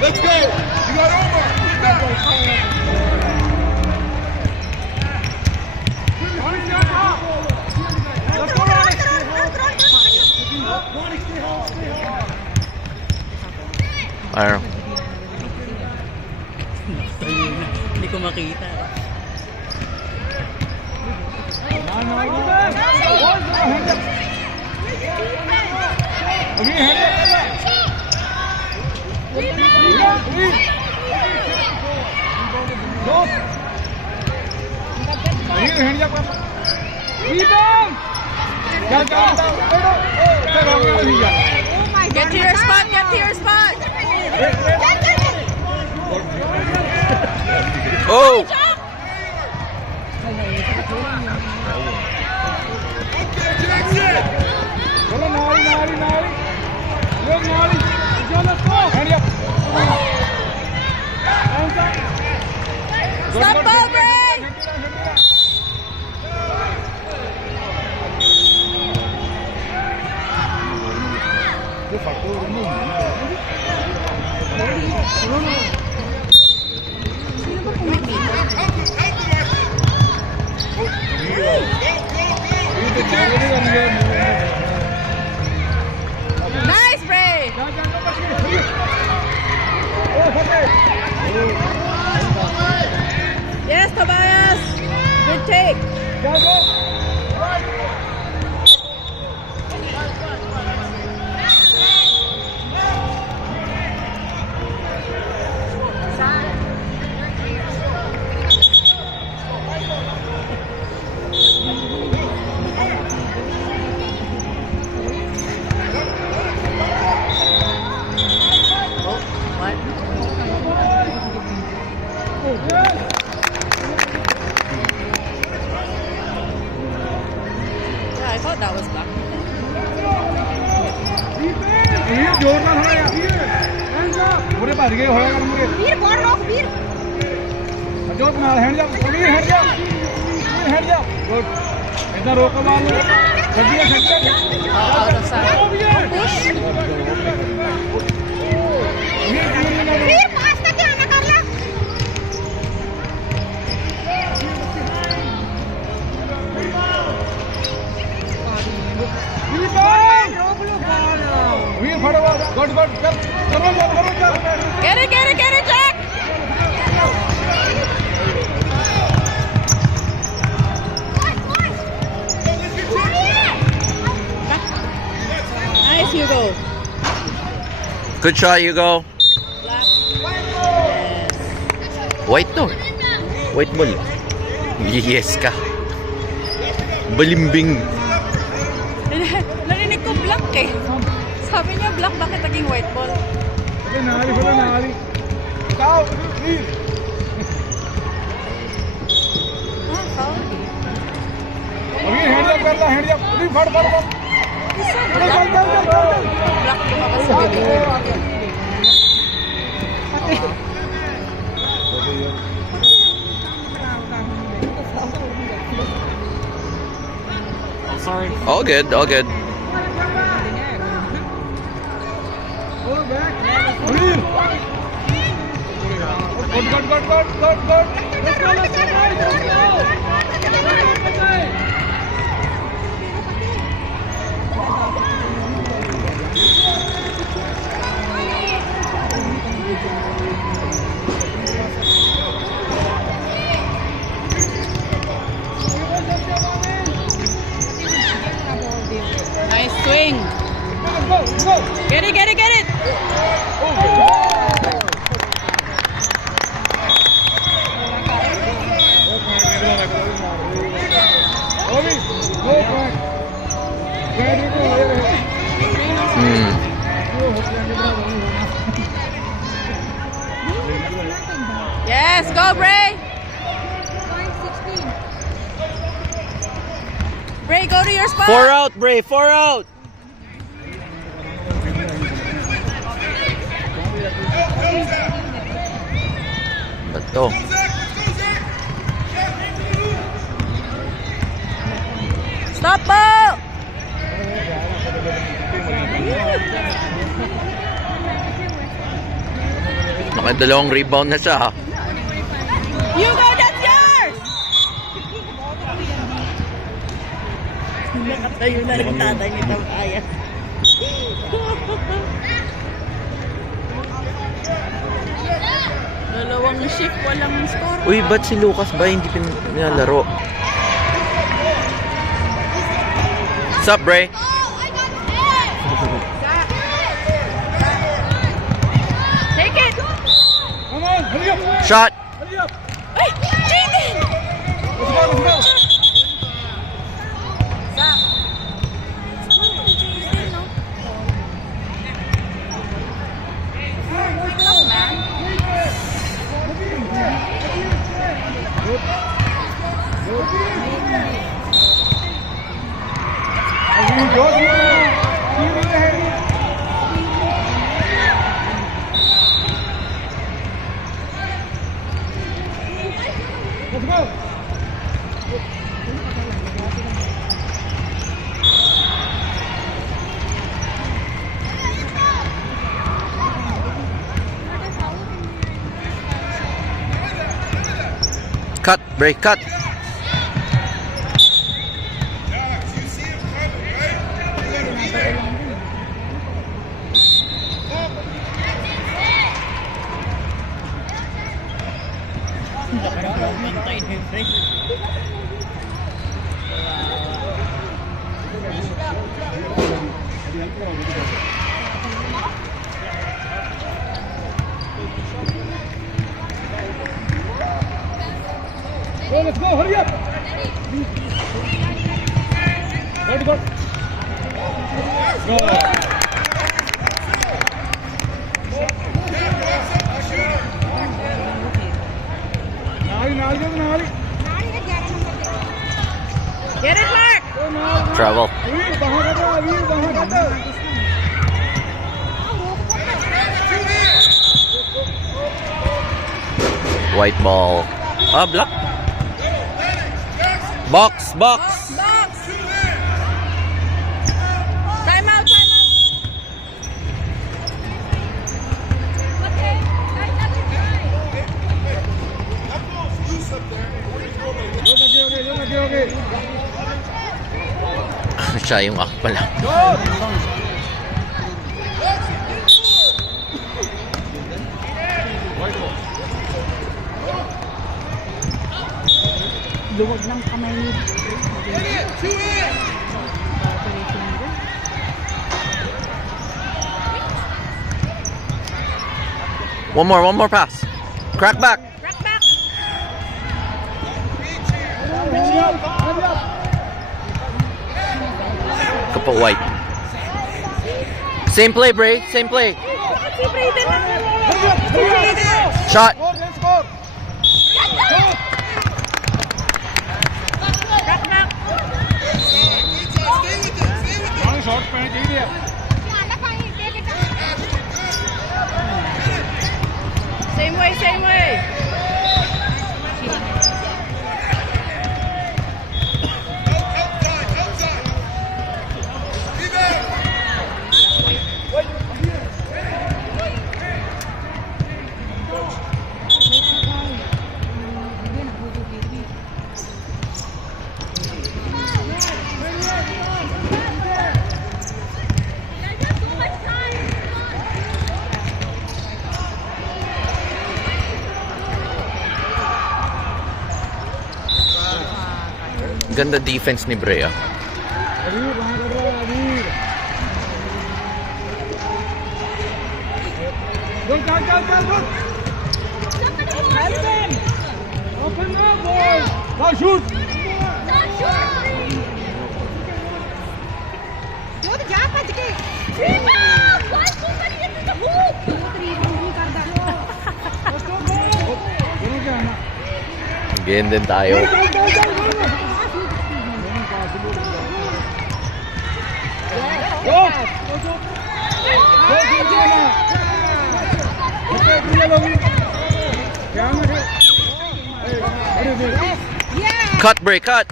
Let's go! You got Omar! Ano? Hindi ko makita. Get to your spot, get to your spot. Oh! Stop ball break. Nice break. Yes, Tobias. Good take. Yeah, I thought that was back. Out of sight. Push. Get it, Jack! Nice, Hugo. Good shot, Hugo. Black. White no? White ball. Yes ka. Balimbing. Narinig ko black eh. Sabi niya black, bakit naging white ball? Ah, foul. Black lumabas sa bibig. Sorry. All good, all good. Nice swing. Get it, get it, get it. Yes, go Bray. Bray, go to your spot. 4 out, Bray, 4 out. dito. Stop po! Nakadalawang rebound na siya. You go, that's yours! Nakatayo na rin tatay ni Tamaya. Dalawang shift, walang score. Uy, ba't si Lucas ba hindi pinalaro? What's up, Bray? Take it! Come on, hurry up. Shot! Hurry up. Ay! Jaden! Let's go, let's go. Let's go. Cut, Bray, cut! Go, let's go, hurry up. Let's go. Go. Nari. Get it, Mark! Travel. Veer, bahan kata. White ball. Ah, block. Box, box. Box! Time out, time out! Okay. Siya yung act pala. Luwag ng kamay ni... One more pass. Crack back. Crack back! Kapag white. Same play, Bray. Same play. Si Brayden! Si Brayden! Shot. Let's go. Crack back! Short pant दे दिया. Same way! Ganda defense ni Brea. अभी वहाँ कर रहा है अभी. Go. Open up, boy. Now shoot. Again din tayo. Go. Yeah. Cut, break, cut.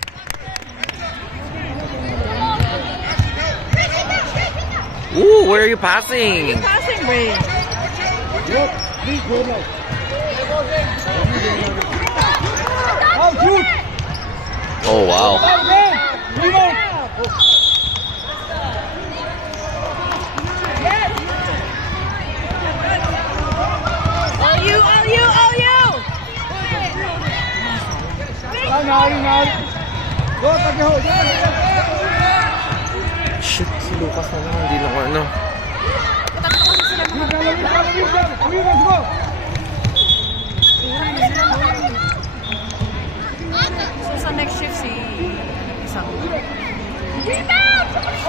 Ooh, where are you passing? Passing break. Oh, wow. All you, all you, all you. Shit, si Lucas na naman. Hindi lang ano. So sa next shift si isang.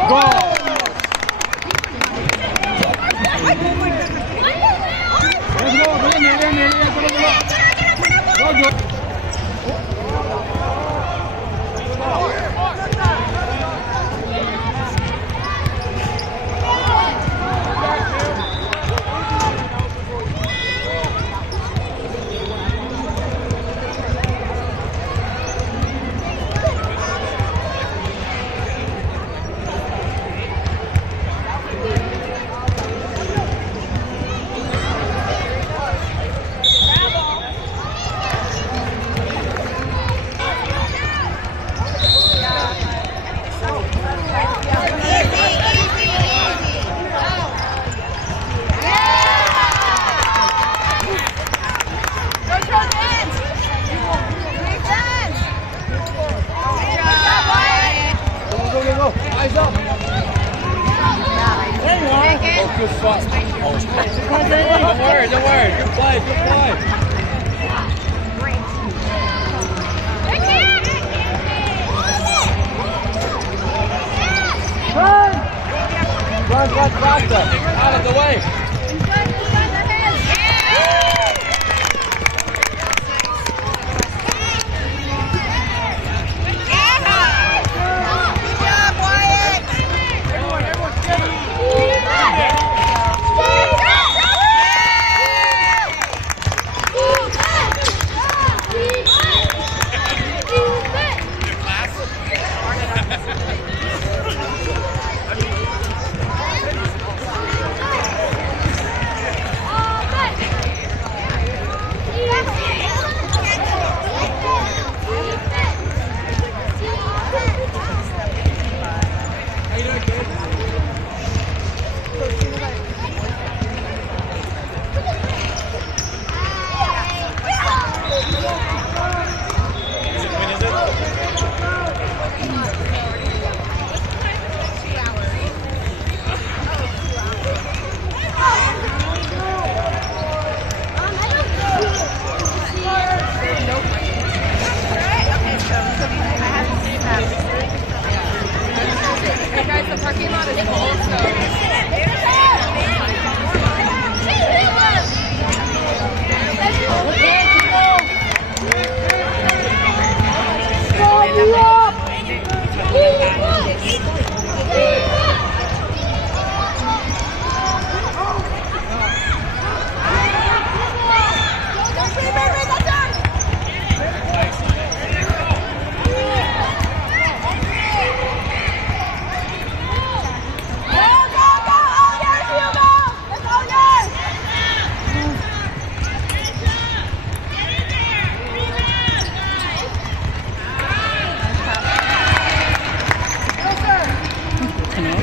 Go! Let's go! Go, go! Eyes up. There you are. Oh, good spot. Don't worry, don't worry. Good play, good play. Run, faster. Out of the way.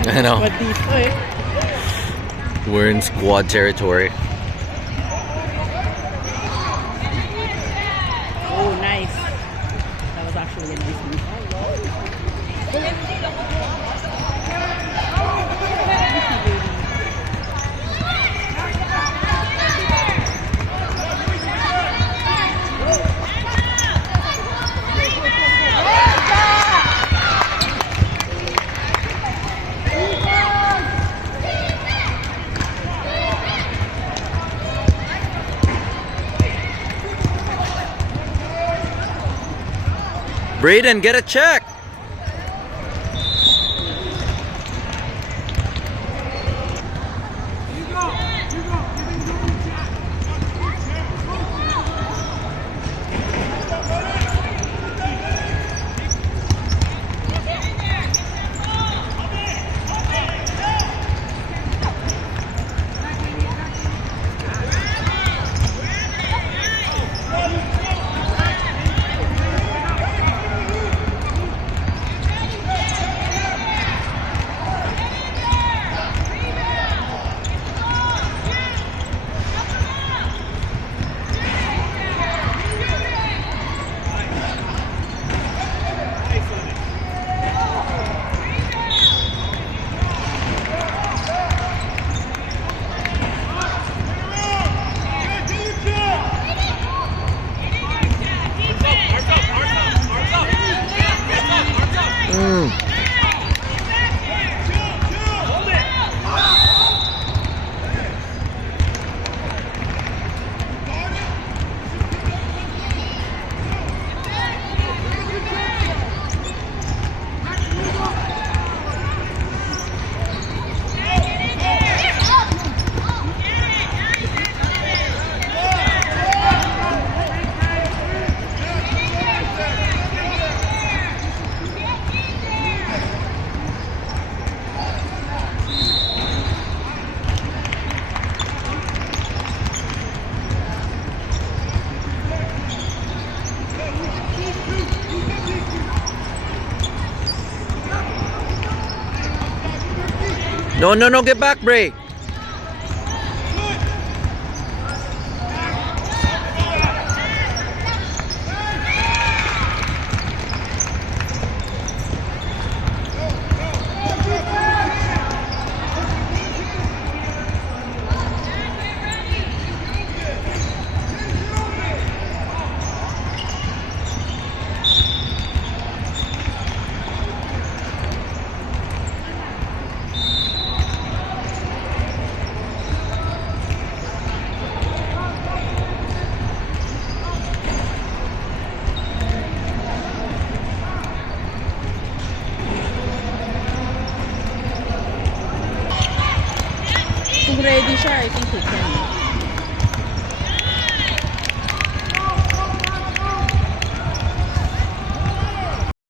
I know. But dito eh. We're in squad territory. Oh, nice. That was actually a nice move. Braden, get a check. No, no, no, get back, Bray. Kung ready siya, I think he can.